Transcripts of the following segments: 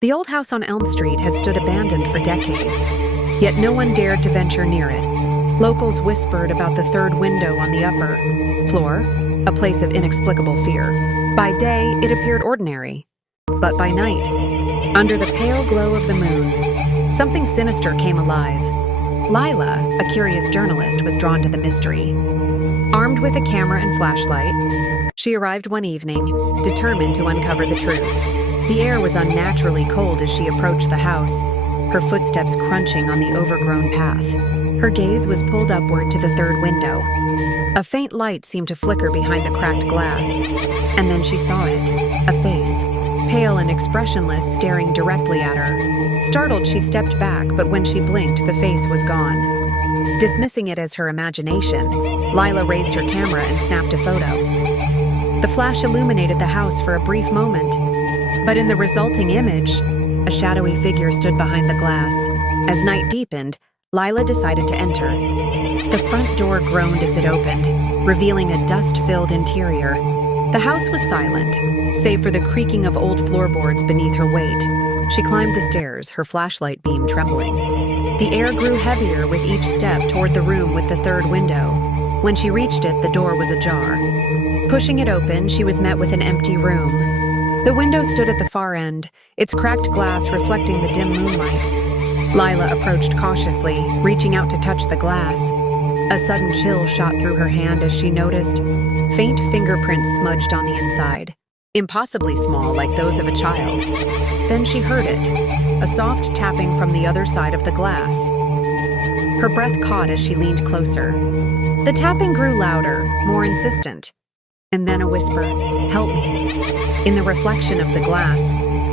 The old house on Elm Street had stood abandoned for decades, yet no one dared to venture near it. Locals whispered about the third window on the upper floor, a place of inexplicable fear. By day, it appeared ordinary, but by night, under the pale glow of the moon, something sinister came alive. Lila, a curious journalist, was drawn to the mystery. Armed with a camera and flashlight, she arrived one evening, determined to uncover the truth. The air was unnaturally cold as she approached the house, her footsteps crunching on the overgrown path. Her gaze was pulled upward to the third window. A faint light seemed to flicker behind the cracked glass, and then she saw it, a face, pale and expressionless, staring directly at her. Startled, she stepped back, but when she blinked, the face was gone. Dismissing it as her imagination, Lila raised her camera and snapped a photo. The flash illuminated the house for a brief moment, but in the resulting image, a shadowy figure stood behind the glass. As night deepened, Lila decided to enter. The front door groaned as it opened, revealing a dust-filled interior. The house was silent, save for the creaking of old floorboards beneath her weight. She climbed the stairs, her flashlight beam trembling. The air grew heavier with each step toward the room with the third window. When she reached it, the door was ajar. Pushing it open, she was met with an empty room. The window stood at the far end, its cracked glass reflecting the dim moonlight. Lila approached cautiously, reaching out to touch the glass. A sudden chill shot through her hand as she noticed faint fingerprints smudged on the inside, impossibly small like those of a child. Then she heard it, a soft tapping from the other side of the glass. Her breath caught as she leaned closer. The tapping grew louder, more insistent. And then a whisper, "Help me." In the reflection of the glass,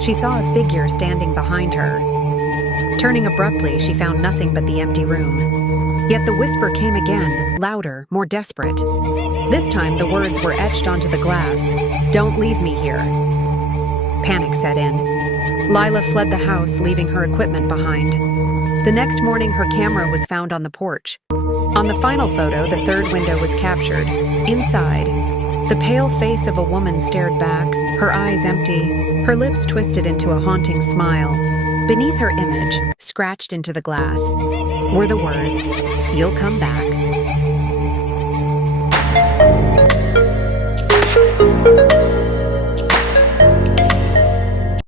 she saw a figure standing behind her. Turning abruptly, she found nothing but the empty room. Yet the whisper came again, louder, more desperate. This time, the words were etched onto the glass. "Don't leave me here." Panic set in. Lila fled the house, leaving her equipment behind. The next morning, her camera was found on the porch. On the final photo, the third window was captured. Inside, the pale face of a woman stared back, her eyes empty, her lips twisted into a haunting smile. Beneath her image, scratched into the glass, were the words, "You'll come back."